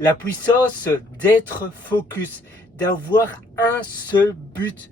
La puissance d'être focus, d'avoir un seul but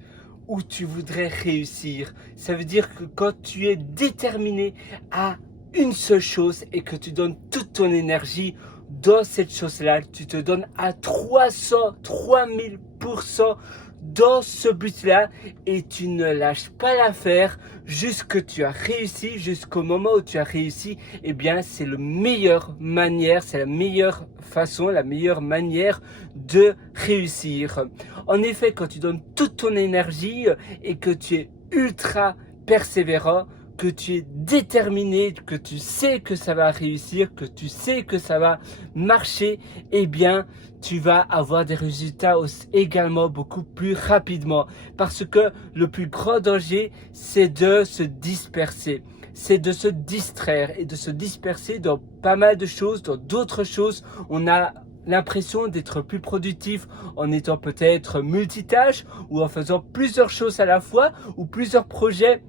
où tu voudrais réussir. Ça veut dire que quand tu es déterminé à une seule chose et que tu donnes toute ton énergie dans cette chose-là, tu te donnes à 3000% dans ce but-là et tu ne lâches pas l'affaire jusqu'à tu as réussi, jusqu'au moment où tu as réussi, eh bien c'est la meilleure manière, c'est la meilleure façon, la meilleure manière de réussir. En effet, quand tu donnes toute ton énergie et que tu es ultra persévérant, que tu es déterminé, que tu sais que ça va réussir, que tu sais que ça va marcher, eh bien, tu vas avoir des résultats également beaucoup plus rapidement. Parce que le plus grand danger, c'est de se disperser. C'est de se distraire et de se disperser dans pas mal de choses, dans d'autres choses. On a l'impression d'être plus productif en étant peut-être multitâche ou en faisant plusieurs choses à la fois ou plusieurs projets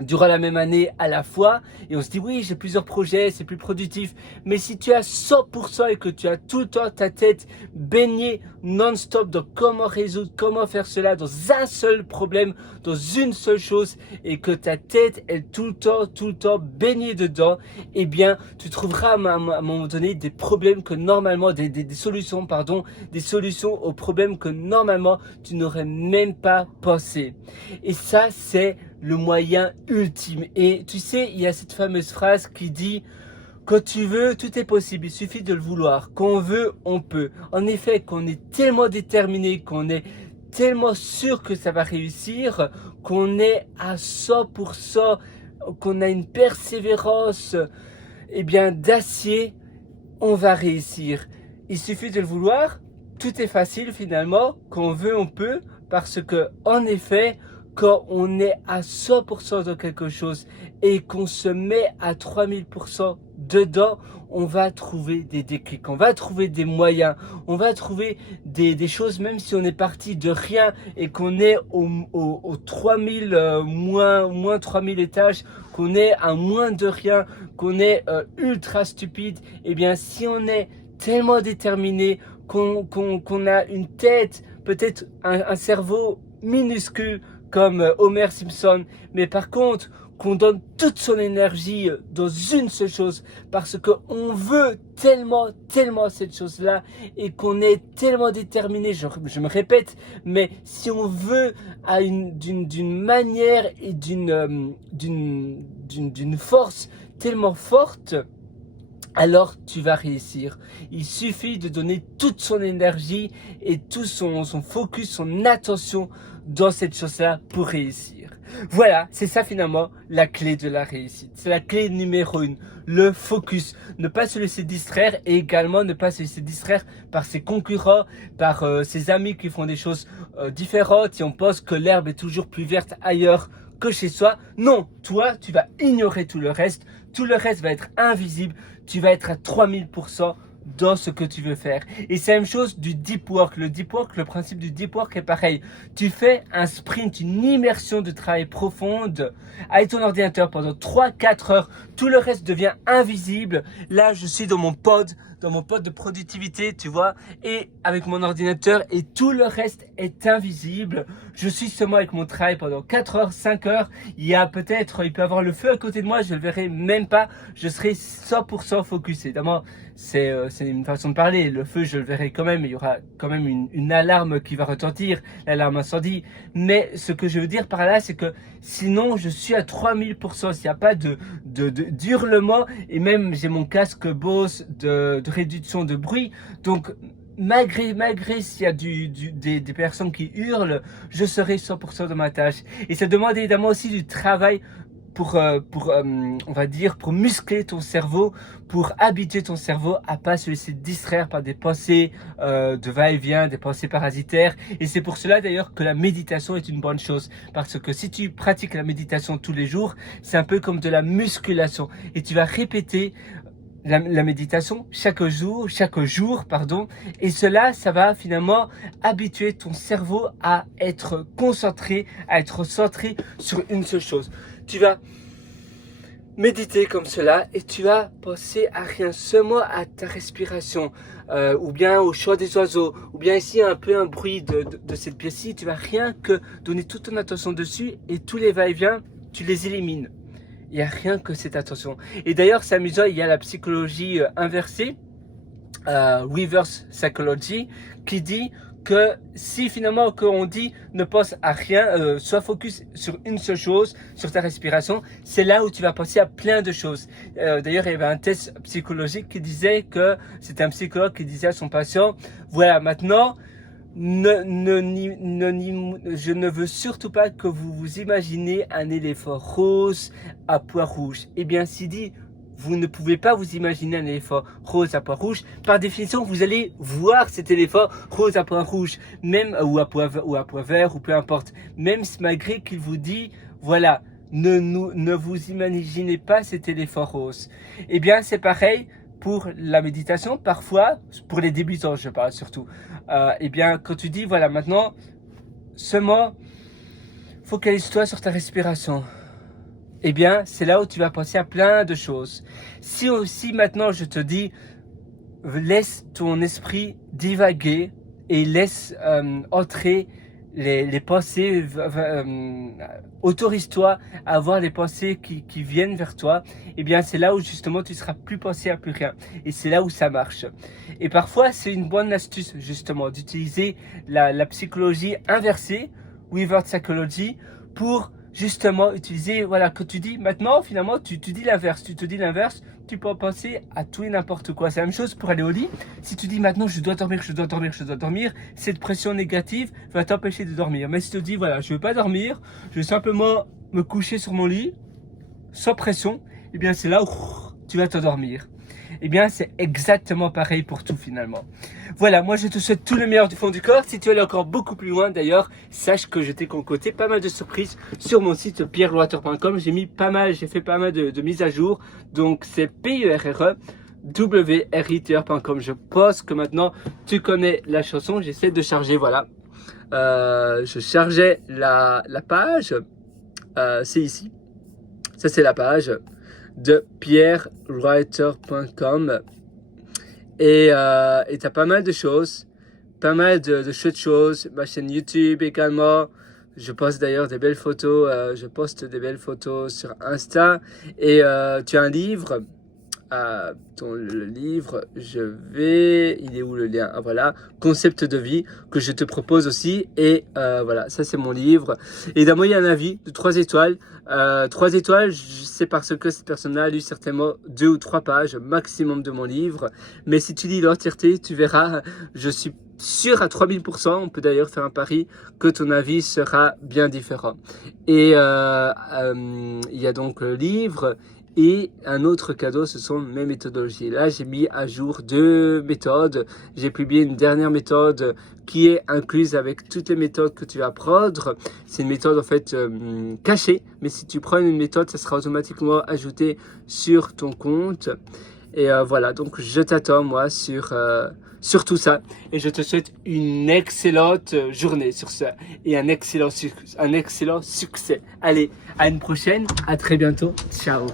durant la même année à la fois et on se dit oui j'ai plusieurs projets, c'est plus productif, mais si tu as 100% et que tu as tout le temps ta tête baignée non-stop dans comment résoudre, comment faire cela dans un seul problème, dans une seule chose et que ta tête est tout le temps baignée dedans, eh bien tu trouveras à un moment donné des problèmes que normalement, des solutions aux problèmes que normalement tu n'aurais même pas pensé. Et ça c'est le moyen ultime. Et tu sais, il y a cette fameuse phrase qui dit quand tu veux, tout est possible, il suffit de le vouloir. Quand on veut, on peut. En effet, qu'on est tellement déterminé, qu'on est tellement sûr que ça va réussir, qu'on est à 100%, qu'on a une persévérance eh bien, d'acier, on va réussir. Il suffit de le vouloir, tout est facile finalement, quand on veut, on peut, parce que en effet, quand on est à 100% dans quelque chose et qu'on se met à 3000% dedans, on va trouver des déclics, on va trouver des moyens, on va trouver des choses, même si on est parti de rien et qu'on est au 3000, moins 3000 étages, qu'on est à moins de rien, qu'on est ultra stupide, et bien si on est tellement déterminé, qu'on a une tête, peut-être un cerveau minuscule, comme Homer Simpson, mais par contre qu'on donne toute son énergie dans une seule chose parce qu'on veut tellement cette chose-là et qu'on est tellement déterminé, je me répète, mais si on veut d'une manière et d'une force tellement forte, alors tu vas réussir. Il suffit de donner toute son énergie et tout son focus, son attention dans cette chose-là pour réussir. Voilà, c'est ça finalement la clé de la réussite. C'est la clé numéro 1, le focus. Ne pas se laisser distraire et également ne pas se laisser distraire par ses concurrents, par ses amis qui font des choses différentes et on pense que l'herbe est toujours plus verte ailleurs que chez soi. Non, toi, tu vas ignorer tout le reste va être invisible, tu vas être à 3000% dans ce que tu veux faire. Et c'est la même chose du deep work. Le deep work, le principe du deep work est pareil. Tu fais un sprint, une immersion de travail profonde avec ton ordinateur pendant 3-4 heures. Tout le reste devient invisible. Là, je suis dans mon pod de productivité, tu vois, et avec mon ordinateur et tout le reste est invisible. Je suis seulement avec mon travail pendant 4 heures, 5 heures. Il peut avoir le feu à côté de moi, je le verrai même pas. Je serai 100% focus. Évidemment, c'est une façon de parler. Le feu, je le verrai quand même. Il y aura quand même une alarme qui va retentir, l'alarme incendie. Mais ce que je veux dire par là, c'est que sinon, je suis à 3000%. S'il n'y a pas d'hurlement et même j'ai mon casque Bose de réduction de bruit. Donc, malgré s'il y a des personnes qui hurlent, je serai 100% de ma tâche. Et ça demande évidemment aussi du travail on va dire, pour muscler ton cerveau, pour habituer ton cerveau à pas se laisser distraire par des pensées de va-et-vient, des pensées parasitaires. Et c'est pour cela d'ailleurs que la méditation est une bonne chose. Parce que si tu pratiques la méditation tous les jours, c'est un peu comme de la musculation. Et tu vas répéter la méditation chaque jour, et cela, ça va finalement habituer ton cerveau à être concentré, à être centré sur une seule chose. Tu vas méditer comme cela et tu vas penser à rien, seulement à ta respiration ou bien au chant des oiseaux ou bien ici un peu un bruit de cette pièce-ci. Tu vas rien que donner toute ton attention dessus et tous les va-et-vient, tu les élimines. Il n'y a rien que cette attention. Et d'ailleurs, c'est amusant, il y a la psychologie inversée, reverse psychology, qui dit que si finalement on dit ne pense à rien, sois focus sur une seule chose, sur ta respiration, c'est là où tu vas penser à plein de choses. D'ailleurs, il y avait un test psychologique qui disait que c'était un psychologue qui disait à son patient, voilà, maintenant, je ne veux surtout pas que vous vous imaginez un éléphant rose à pois rouge. Eh bien, s'il dit, vous ne pouvez pas vous imaginer un éléphant rose à pois rouge. Par définition, vous allez voir cet éléphant rose à pois rouge, même ou à pois vert ou peu importe. Même malgré qu'il vous dit, voilà, ne vous imaginez pas cet éléphant rose. Eh bien, c'est pareil pour la méditation. Parfois, pour les débutants, je parle surtout. Eh bien, quand tu dis, voilà, maintenant, seulement, focalise-toi sur ta respiration. Eh bien, c'est là où tu vas penser à plein de choses. Si aussi maintenant je te dis, laisse ton esprit divaguer et laisse entrer les pensées, autorise-toi à avoir les pensées qui viennent vers toi, eh bien c'est là où justement tu seras plus pensé à plus rien. Et c'est là où ça marche. Et parfois c'est une bonne astuce justement d'utiliser la psychologie inversée, reverse psychology, pour justement utiliser, voilà, que tu dis maintenant, finalement, tu dis l'inverse, tu te dis l'inverse, tu peux penser à tout et n'importe quoi. C'est la même chose pour aller au lit. Si tu dis maintenant, je dois dormir, je dois dormir, je dois dormir, cette pression négative va t'empêcher de dormir. Mais si tu te dis, voilà, je ne veux pas dormir, je vais simplement me coucher sur mon lit, sans pression, eh bien, c'est là où tu vas t'endormir. Eh bien, c'est exactement pareil pour tout finalement. Voilà, moi je te souhaite tout le meilleur du fond du corps. Si tu veux aller encore beaucoup plus loin d'ailleurs, sache que je t'ai concocté pas mal de surprises sur mon site pierreloiter.com. J'ai fait pas mal de mises à jour. Donc c'est PERRE-WRITR.com. Je pense que maintenant tu connais la chanson. J'essaie de charger, voilà. Je chargeais la page. C'est ici. Ça c'est la page de pierreloiter.com. Et t'as pas mal de choses, pas mal de chouettes choses. Ma chaîne YouTube également. Je poste d'ailleurs des belles photos. Sur Insta. Et tu as un livre. Le livre, il est où le lien? Ah voilà, concept de vie que je te propose aussi. Et voilà, ça c'est mon livre. Et d'un il y a un avis de 3 étoiles. 3 étoiles, c'est parce que cette personne-là a lu certainement 2 ou 3 pages maximum de mon livre. Mais si tu lis l'entièreté, tu verras, je suis sûr à 3000%, on peut d'ailleurs faire un pari, que ton avis sera bien différent. Et il y a donc le livre. Et un autre cadeau, ce sont mes méthodologies. Là, j'ai mis à jour 2 méthodes. J'ai publié une dernière méthode qui est incluse avec toutes les méthodes que tu vas prendre. C'est une méthode en fait cachée. Mais si tu prends une méthode, ça sera automatiquement ajouté sur ton compte. Et voilà, donc je t'attends moi sur tout ça. Et je te souhaite une excellente journée sur ça. Et un excellent succès. Allez, à une prochaine. À très bientôt. Ciao.